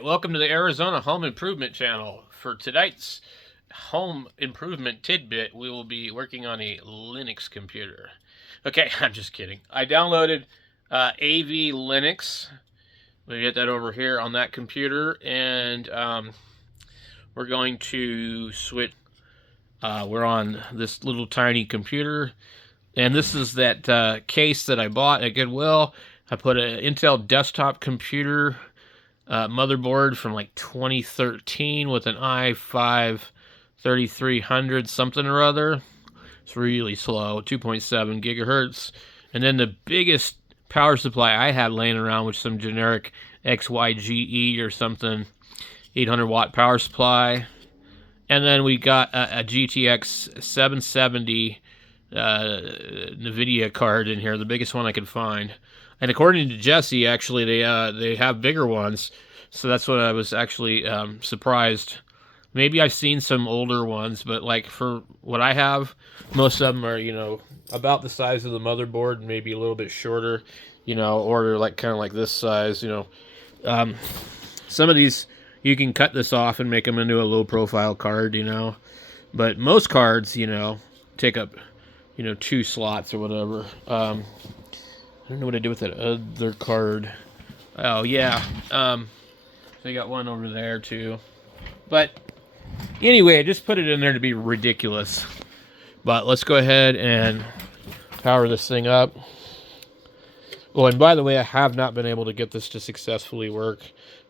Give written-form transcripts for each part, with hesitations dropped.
Welcome to the Arizona Home Improvement Channel. For tonight's home improvement tidbit, we will be working on a Linux computer. Okay, I'm just kidding. I downloaded AV Linux. We get that over here on that computer, and we're going to switch. We're on this little tiny computer, and this is that case that I bought at Goodwill. I put an Intel desktop computer motherboard from like 2013 with an i5 3300 something or other. It's really slow, 2.7 gigahertz. And then the biggest power supply I had laying around was some generic XYGE or something, 800 watt power supply. And then we got a GTX 770 NVIDIA card in here, the biggest one I could find. And according to Jesse, actually, they have bigger ones. So that's what I was actually surprised. Maybe I've seen some older ones, but like for what I have, most of them are, about the size of the motherboard, maybe a little bit shorter, or like kind of like this size, Some of these, you can cut this off and make them into a low profile card, But most cards, take up, 2 slots or whatever. I don't know what to do with that other card. Oh, yeah. They got one over there, too. But anyway, I just put it in there to be ridiculous. But let's go ahead and power this thing up. Oh, and by the way, I have not been able to get this to successfully work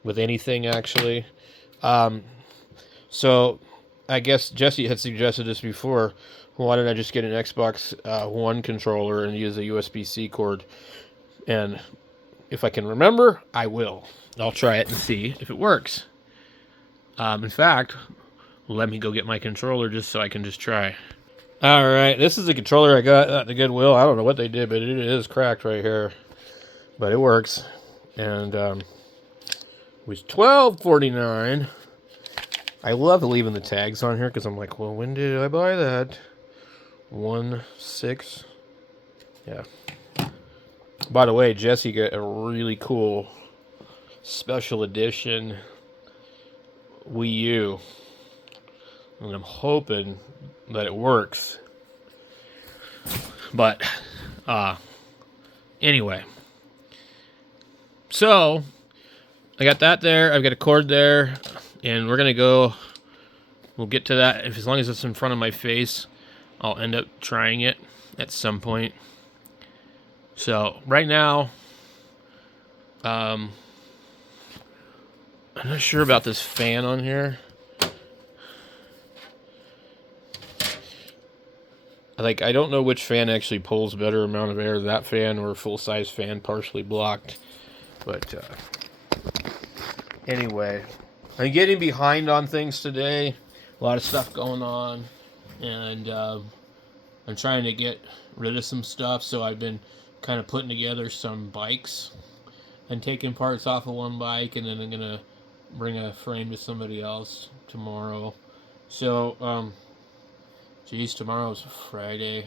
with anything, actually. So I guess Jesse had suggested this before. Why don't I just get an Xbox One controller and use a USB-C cord? And if I can remember, I will. I'll try it and see if it works. In fact, let me go get my controller just so I can just try. Alright, this is the controller I got at the Goodwill. I don't know what they did, but it is cracked right here. But it works. And it was $12.49. I love leaving the tags on here because I'm like, well, when did I buy that? 1/6. Yeah. By the way, Jesse got a really cool special edition Wii U. And I'm hoping that it works. But, anyway. So, I got that there. I've got a cord there. And we're going to go. We'll get to that. As long as it's in front of my face, I'll end up trying it at some point. So, right now, I'm not sure about this fan on here. I don't know which fan actually pulls better amount of air, that fan or a full-size fan partially blocked. But, anyway, I'm getting behind on things today. A lot of stuff going on. And, I'm trying to get rid of some stuff, so I've been kind of putting together some bikes and taking parts off of one bike, and then I'm going to bring a frame to somebody else tomorrow. So, geez, tomorrow's Friday.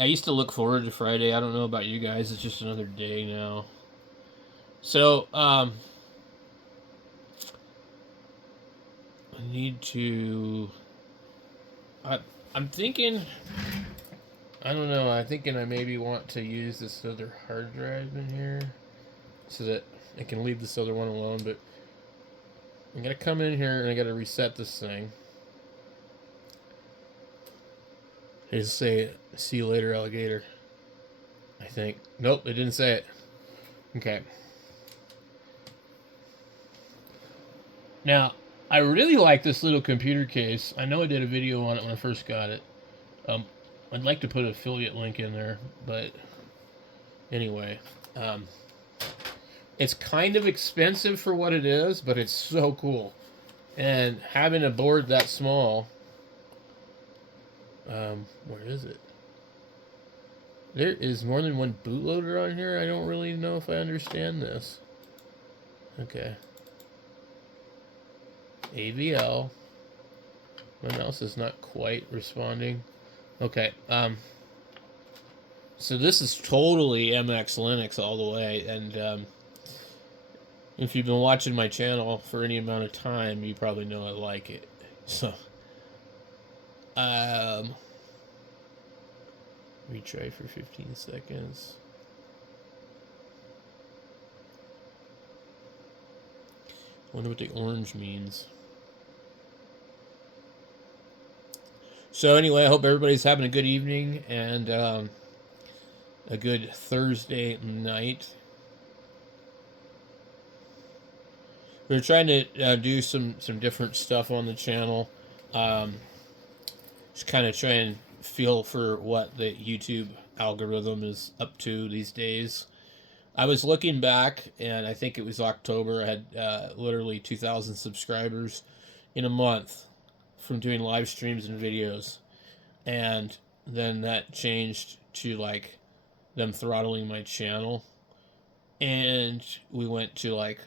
I used to look forward to Friday. I don't know about you guys. It's just another day now. So, I need to... I'm thinking... I don't know. I'm thinking I maybe want to use this other hard drive in here so that I can leave this other one alone, but I'm going to come in here and I got to reset this thing. I just say, see you later, alligator. I think. Nope, it didn't say it. Okay. Now, I really like this little computer case. I know I did a video on it when I first got it. I'd like to put an affiliate link in there, but anyway. It's kind of expensive for what it is, but it's so cool. And having a board that small... where is it? There is more than one bootloader on here. I don't really know if I understand this. Okay. AVL. My mouse is not quite responding. Okay. So this is totally MX Linux all the way, and If you've been watching my channel for any amount of time, you probably know I like it. So, retry for 15 seconds. Wonder what the orange means. So anyway, I hope everybody's having a good evening and a good Thursday night. We're trying to do some different stuff on the channel. Just kind of try and feel for what the YouTube algorithm is up to these days. I was looking back, and I think it was October. I had literally 2,000 subscribers in a month from doing live streams and videos. And then that changed to like them throttling my channel. And we went to like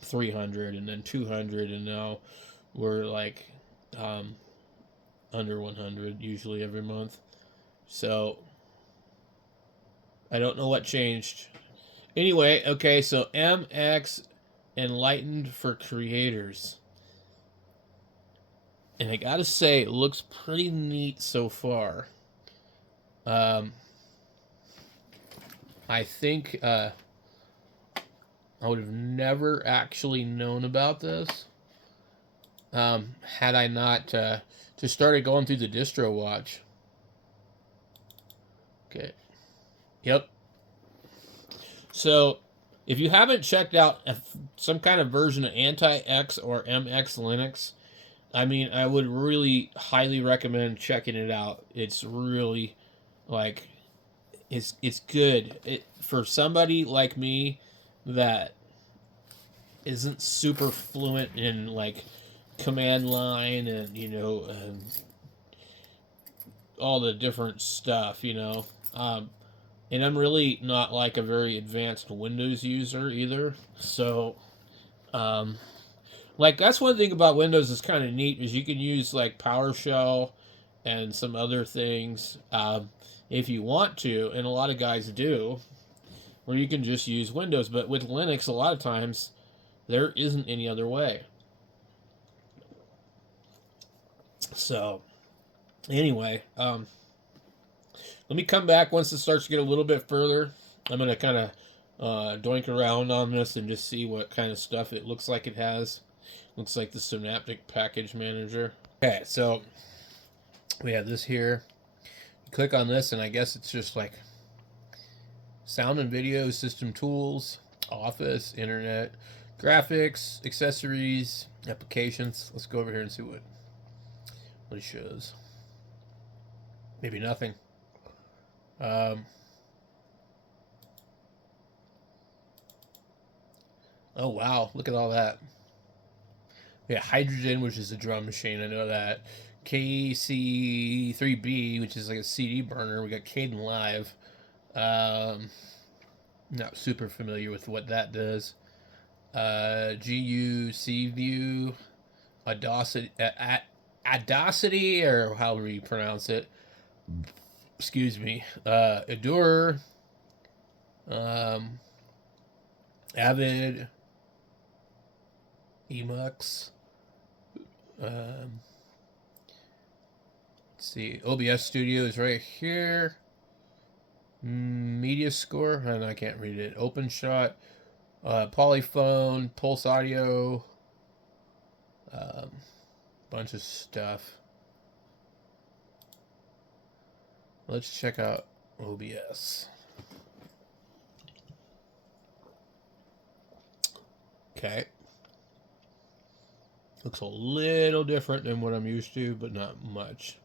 300 and then 200, and now we're like under 100 usually every month. So I don't know what changed. Anyway, okay, so MX Enlightened for Creators. And I gotta say, it looks pretty neat so far. I think I would have never actually known about this had I not just started going through the distro watch. Okay. Yep. So, if you haven't checked out some kind of version of Anti-X or MX Linux, I mean, I would really highly recommend checking it out. It's really, like, it's good. For somebody like me that isn't super fluent in, like, command line and, you know, all the different stuff, you know. And I'm really not like a very advanced Windows user either. So, like, that's one thing about Windows that's kind of neat is you can use like PowerShell and some other things if you want to, and a lot of guys do, where you can just use Windows. But with Linux, a lot of times there isn't any other way. So, anyway, let me come back once it starts to get a little bit further. I'm going to kind of doink around on this and just see what kind of stuff it looks like it has. Looks like the Synaptic Package Manager. Okay, so we have this here. You click on this, and I guess it's just like sound and video, system tools, office, internet, graphics, accessories, applications. Let's go over here and see what it shows. Maybe nothing. Oh wow, look at all that. Yeah, Hydrogen, which is a drum machine, I know that. KC3B, which is like a CD burner. We got Caden Live. Not super familiar with what that does. GUC View, Audacity, or however you pronounce it. Excuse me. Endure, Avid, Emux. Let's see. OBS Studio is right here. Media Score, and I can't read it. OpenShot, Polyphone, Pulse Audio, bunch of stuff. Let's check out OBS. Okay. Looks a little different than what I'm used to, but not much.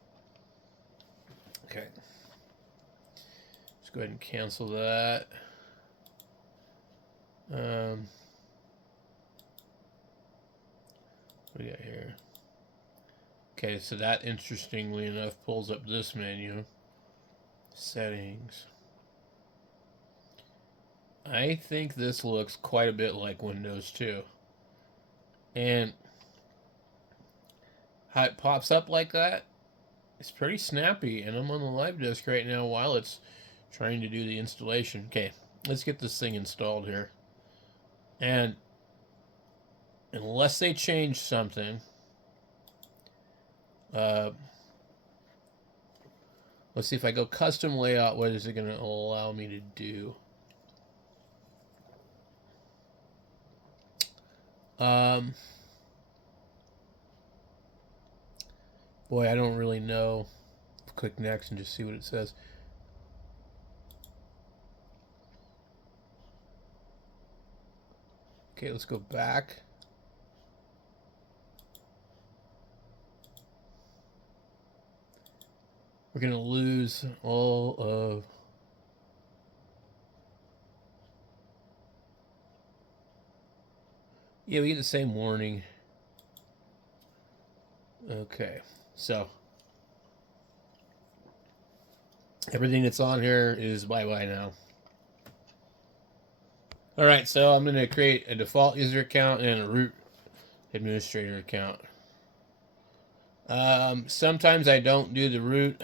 Okay. Let's go ahead and cancel that. What do we got here? Okay, so that, interestingly enough, pulls up this menu. Settings. I think this looks quite a bit like Windows 2. And how it pops up like that, it's pretty snappy. And I'm on the live disk right now while it's trying to do the installation. Okay, let's get this thing installed here. And unless they change something. Let's see if I go custom layout, what is it going to allow me to do? Boy, I don't really know. Click next and just see what it says. Okay, let's go back. We're going to lose all of... Yeah, we get the same warning. Okay, so everything that's on here is bye-bye now. All right, so I'm going to create a default user account and a root administrator account. Sometimes I don't do the root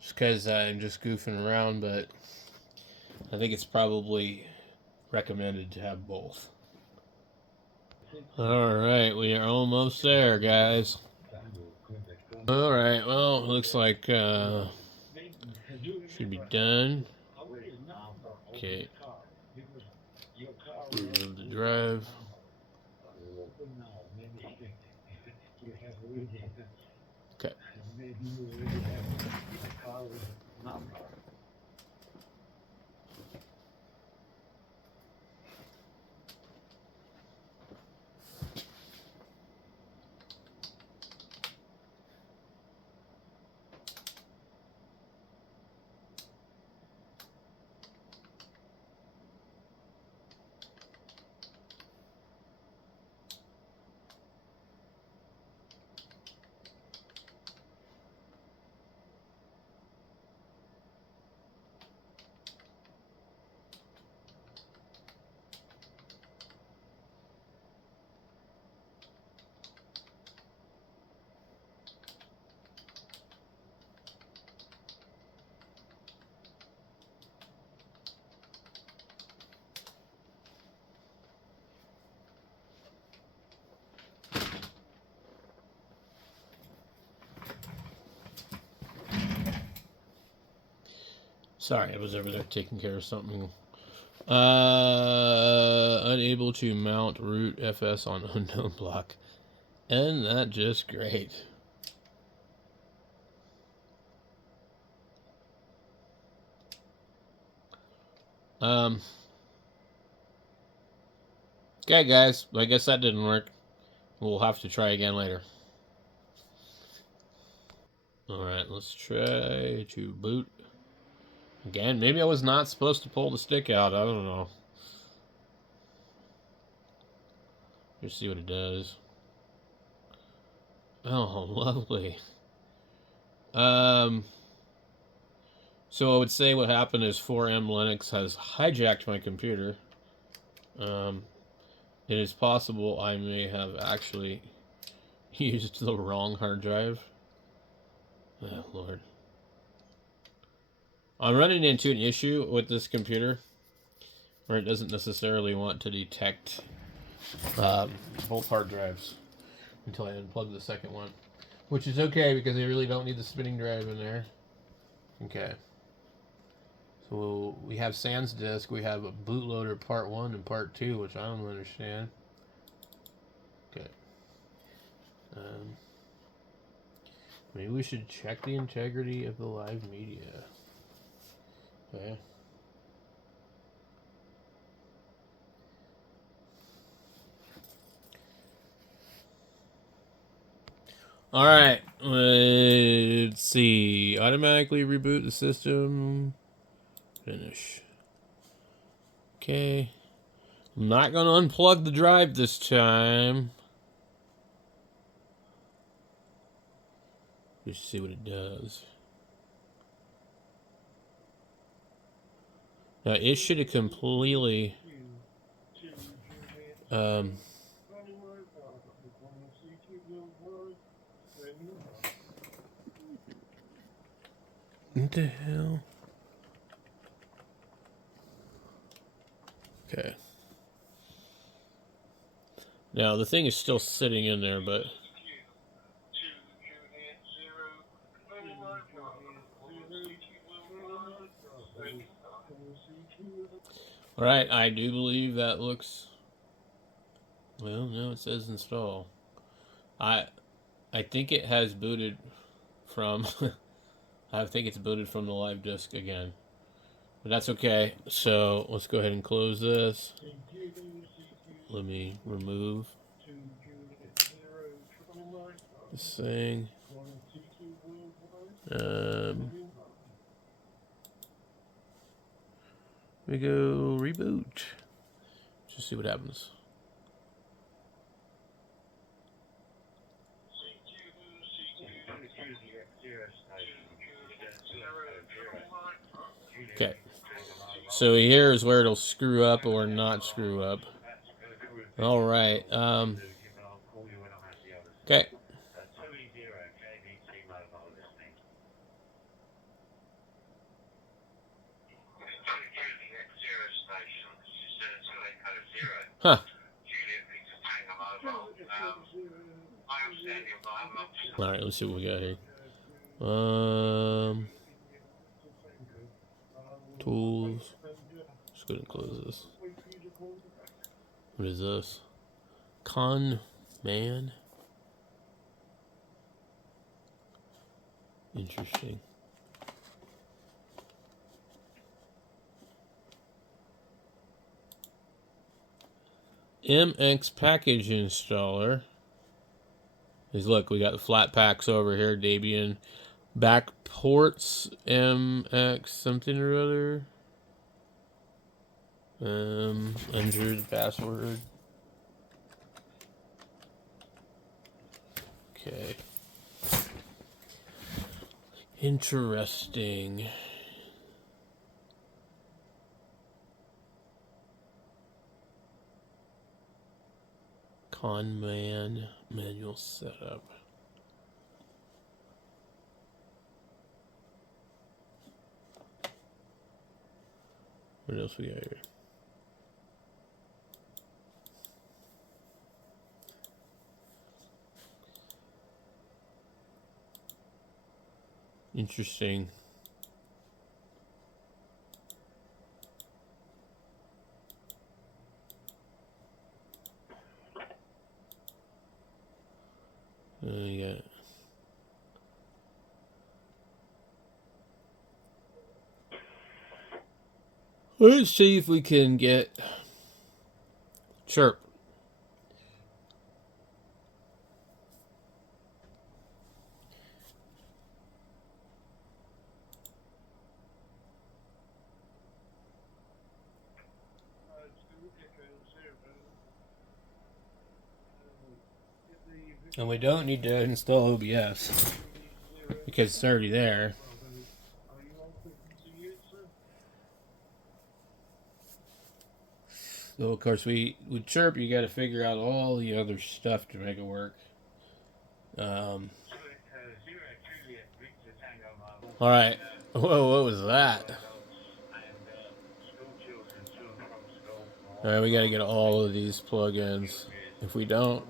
just because I'm just goofing around, but I think it's probably recommended to have both. All right, we are almost there, guys. All right, well, it looks like should be done. Okay. Remove the drive. Okay. Sorry, I was over there taking care of something. Unable to mount root FS on unknown block. And that just great. Okay, guys, I guess that didn't work. We'll have to try again later. Alright, let's try to boot. Again, maybe I was not supposed to pull the stick out. I don't know. Just see what it does. Oh, lovely. So I would say what happened is 4M Linux has hijacked my computer. It is possible I may have actually used the wrong hard drive. Oh, Lord. I'm running into an issue with this computer where it doesn't necessarily want to detect both hard drives until I unplug the second one. Which is okay because I really don't need the spinning drive in there. Okay. So we have Sans disk, we have a bootloader part 1 and part 2, which I don't understand. Okay. Maybe we should check the integrity of the live media. Okay. All right. Let's see. Automatically reboot the system. Finish. Okay. I'm not going to unplug the drive this time. Just see what it does. Now, it should have completely... What the hell? Okay. Now the thing is still sitting in there, but all right, I do believe that looks. Well, no, it says install. I think it has booted from. I think it's booted from the live disk again, but that's okay. So let's go ahead and close this. Let me remove this thing. We go reboot. Just see what happens. Okay. So here is where it'll screw up or not screw up. All right. Okay. Huh. All right. Let's see what we got here. Tools. Just go ahead and close this. What is this? Man. Interesting. MX package installer. Look, we got the flat packs over here. Debian back ports MX something or other. Enter the password. Okay. Interesting. Man manual setup. What else we got here? Interesting. Yeah. Let's see if we can get chirp. And we don't need to install OBS because it's already there. So of course with chirp you got to figure out all the other stuff to make it work. All right. Whoa, what was that? All right, we got to get all of these plugins. If we don't,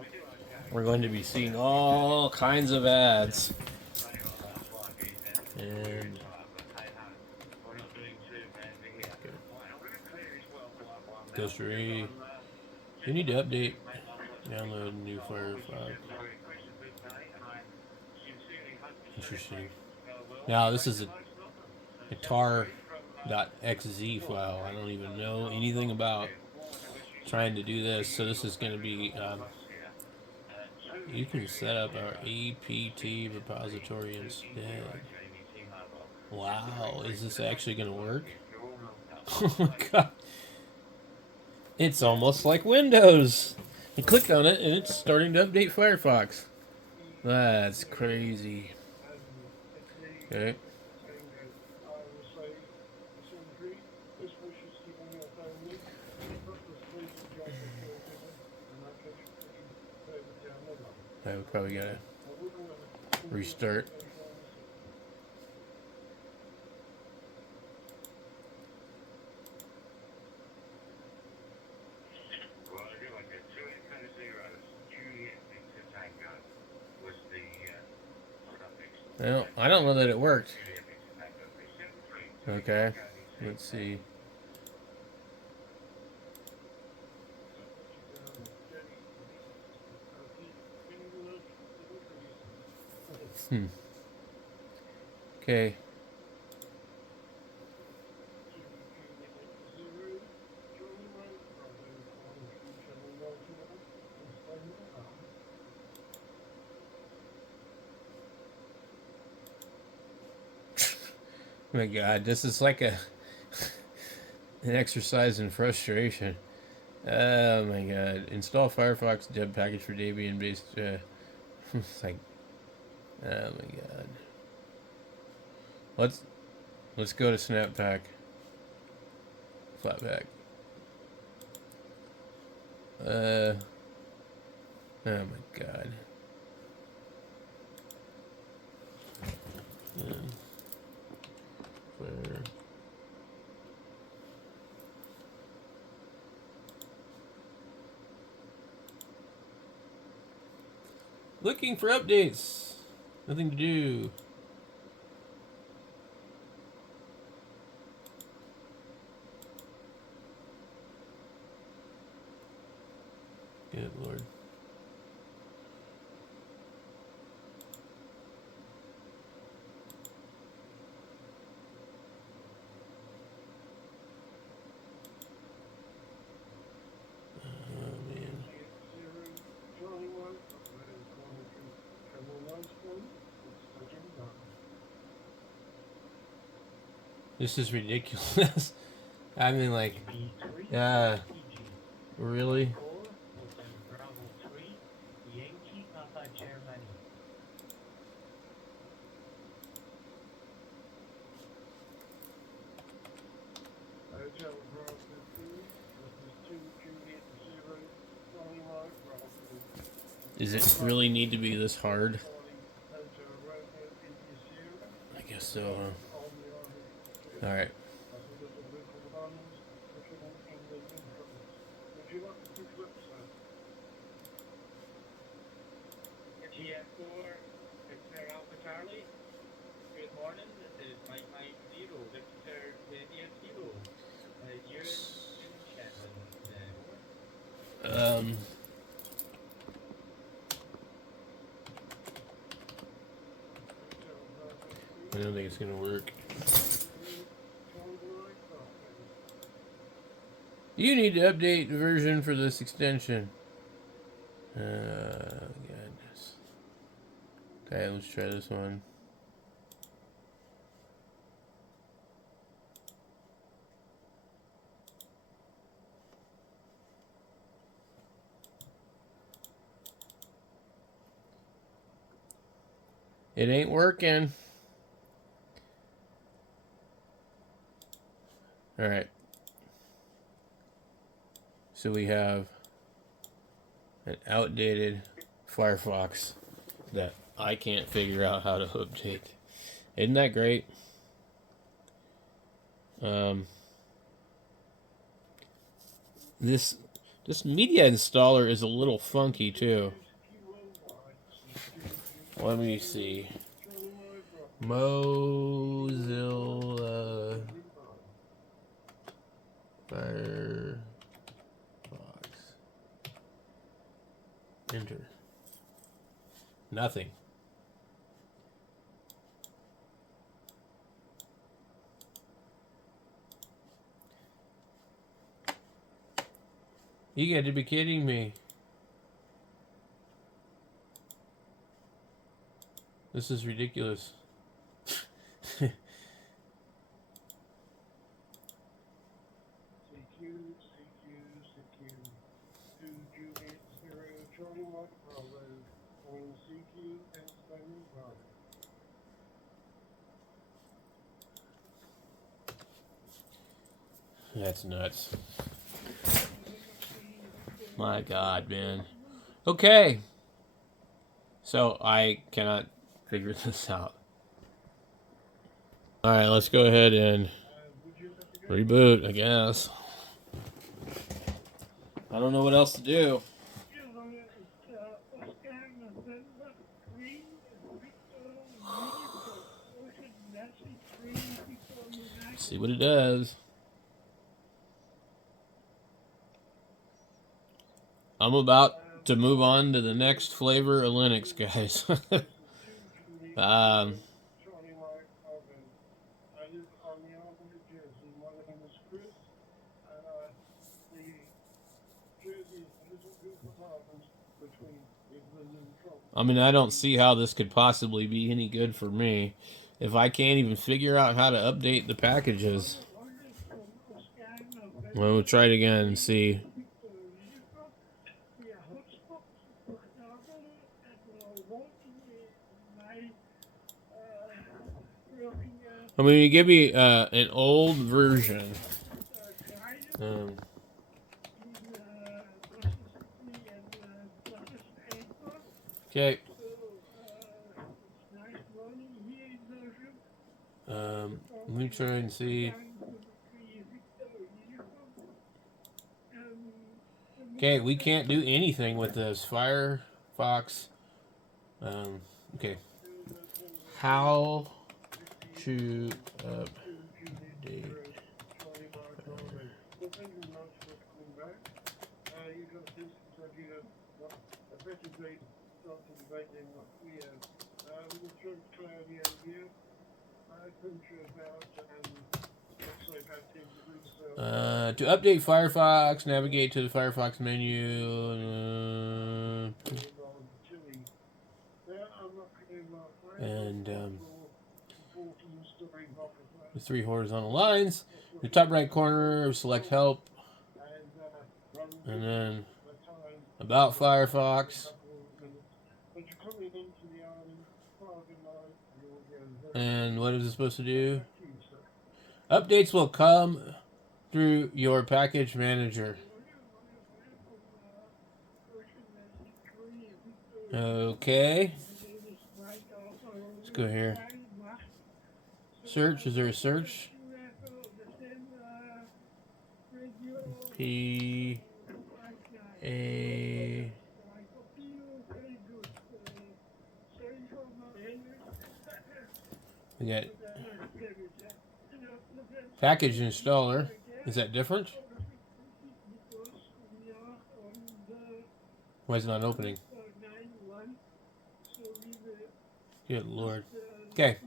we're going to be seeing all kinds of ads. And Ghostery. You need to update. Download new Firefox. Interesting. Now this is a guitar.xz file. I don't even know anything about trying to do this. So this is going to be. You can set up our apt repository instead. Wow, is this actually going to work? Oh my god. It's almost like Windows. I clicked on it and it's starting to update Firefox. That's crazy. Okay. I would probably gotta restart. Well, I don't know that it worked. Okay, let's see. Okay. Oh my God, this is like an exercise in frustration. Oh my God, install Firefox deb package for Debian based. It's like, oh my God. Let's go to Snappack, Flatpak. Oh my God. Where? Looking for updates. Nothing to do. Good Lord. Oh man. This is ridiculous. I mean, like, really? Does it really need to be this hard? I guess so, huh? Alright. Um, I don't think it's gonna work. You need to update the version for this extension. Goodness. Okay, let's try this one. It ain't working. Alright. So we have an outdated Firefox that I can't figure out how to update. Isn't that great? This media installer is a little funky too. Let me see. Mozilla Firefox. Enter. Nothing. You got to be kidding me. This is ridiculous. That's nuts. My God, man. Okay. So I cannot figure this out. Alright, let's go ahead and reboot, I guess. I don't know what else to do. See what it does. I'm about to move on to the next flavor of Linux, guys. I mean, I don't see how this could possibly be any good for me if I can't even figure out how to update the packages. Well, we'll try it again and see. I mean, you give me an old version. Okay. Let me try and see. Okay, we can't do anything with this Firefox. Okay. How to update? To update Firefox, navigate to the Firefox menu. And the 3 horizontal lines. In the top right corner, select help. And then about Firefox. And what is it supposed to do? Updates will come through your package manager. Okay. Let's go here. Search. Is there a search? P A. We got package installer. Is that different? Why is it not opening? Good Lord. Okay.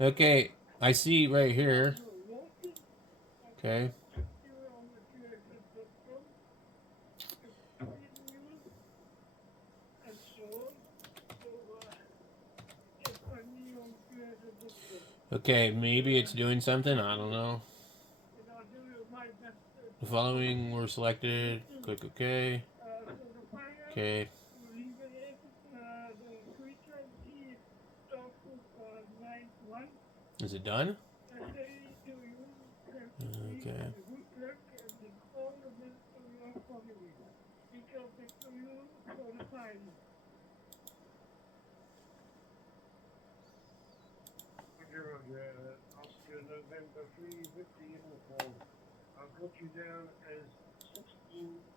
Okay, I see right here. Okay. Okay, maybe it's doing something. I don't know. The following were selected. Click OK. Okay. Is it done? Okay.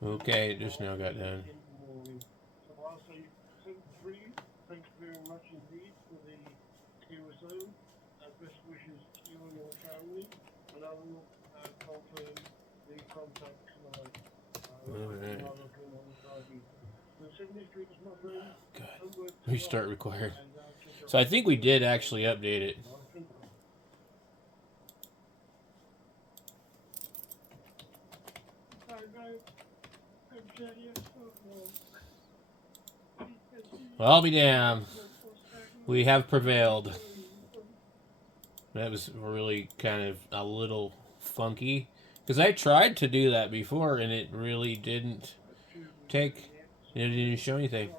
Okay, it just now got done. Alright. God. Restart required. So I think we did actually update it. Well, I'll be damned. We have prevailed. That was really kind of a little funky. Because I tried to do that before and it really didn't take... It didn't show anything.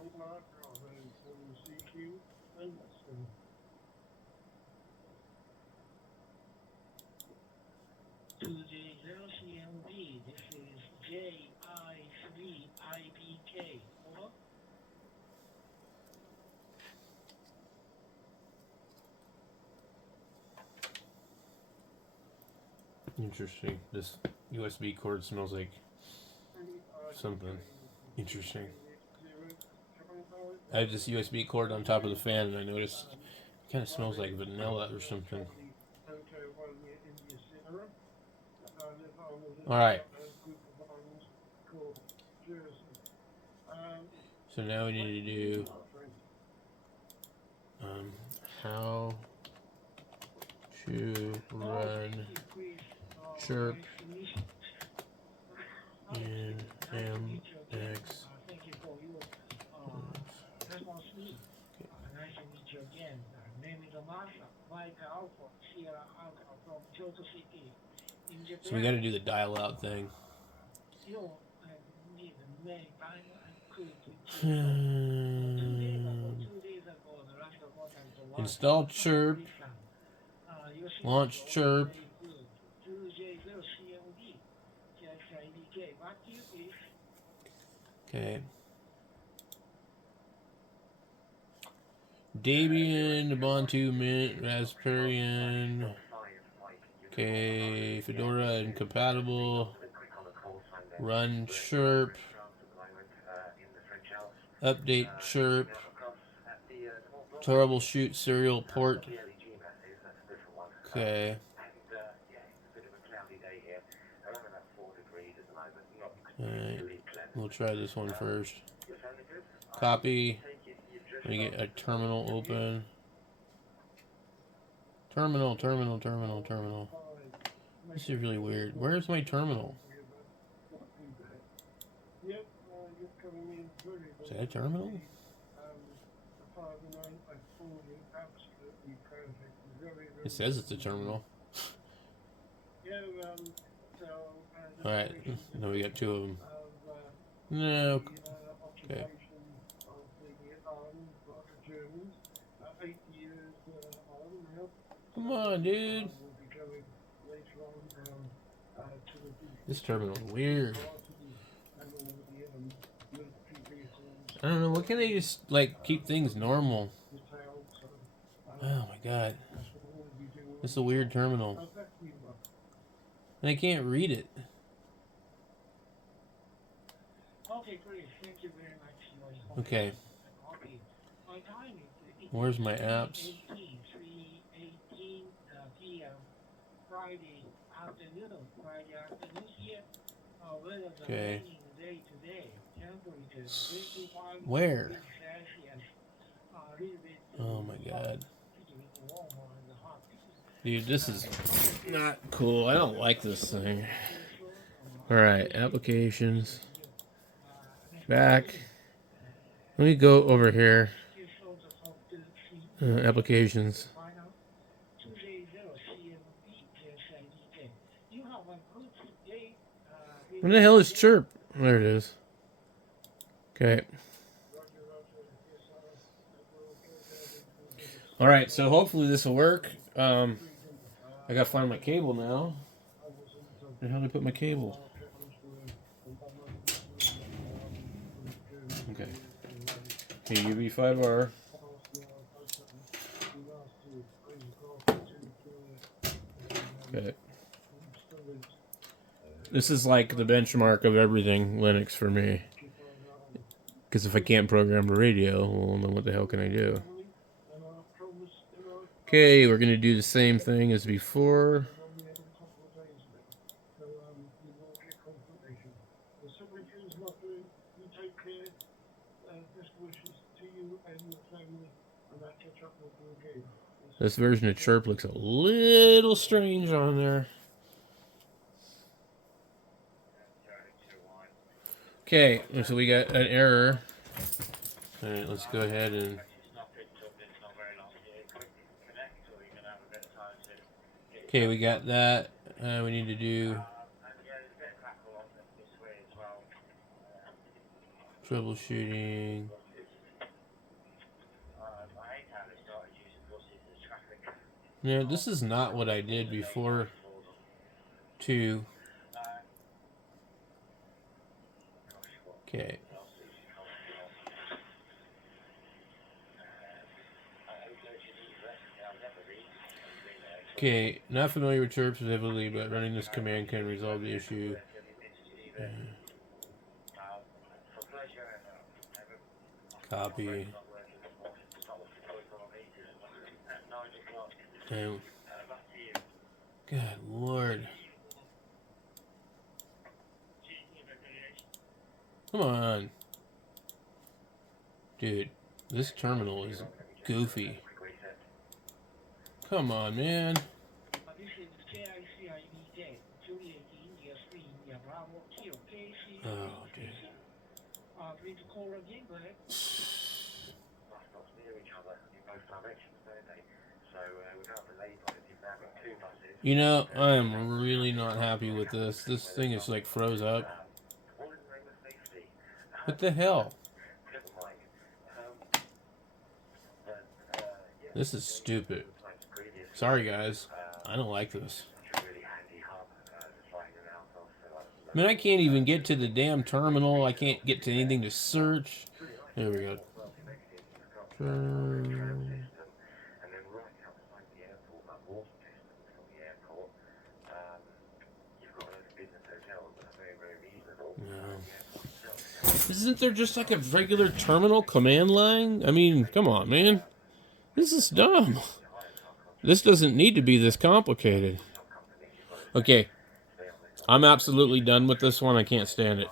Interesting. This USB cord smells like something interesting. I have this USB cord on top of the fan, and I noticed it kind of smells like vanilla or something. All right. So now we need to do how to run chirp in MX. So we got to do the dial out thing. Install chirp, launch chirp. Okay. Debian, Ubuntu, Mint, Raspberry. Okay, Fedora incompatible. Run chirp. Update chirp. Troubleshoot serial port. Okay. Alright, we'll try this one first. Copy. Let me get a terminal open. Terminal. This is really weird. Where's my terminal? Is that a terminal? It says it's a terminal. Alright, now we got two of them. No. Okay. Come on, dude. This terminal is weird. I don't know. What can they just like keep things normal? Oh my god. This is a weird terminal. And I can't read it. Okay. Where's my apps? Okay. Where? Oh my god. Dude, this is not cool. I don't like this thing. Alright, applications. Back. Let me go over here. Applications. Where the hell is chirp? There it is. Okay. Alright, so hopefully this will work. I gotta find my cable now. Where the hell did I put my cable? Okay. Okay, UV5R. Okay. This is like the benchmark of everything Linux for me. Because if I can't program a radio, well, then what the hell can I do? Okay, we're going to do the same thing as before. This version of Chirp looks a little strange on there. Okay, so we got an error. Alright, let's go ahead and... Okay, we got that. We need to do... troubleshooting. No, this is not what I did before. Two. Okay. Okay, not familiar with chirps heavily, but running this command can resolve the issue. Copy. Damn. Good Lord. Come on. Dude, this terminal is goofy. Come on, man. Oh, dude. You know, I am really not happy with this. This thing is like froze up. What the hell? This is stupid. Sorry, guys. I don't like this. I mean, I can't even get to the damn terminal. I can't get to anything to search. There we go. Isn't there just like a regular terminal command line? I mean, come on, man. This is dumb. This doesn't need to be this complicated. Okay. I'm absolutely done with this one. I can't stand it.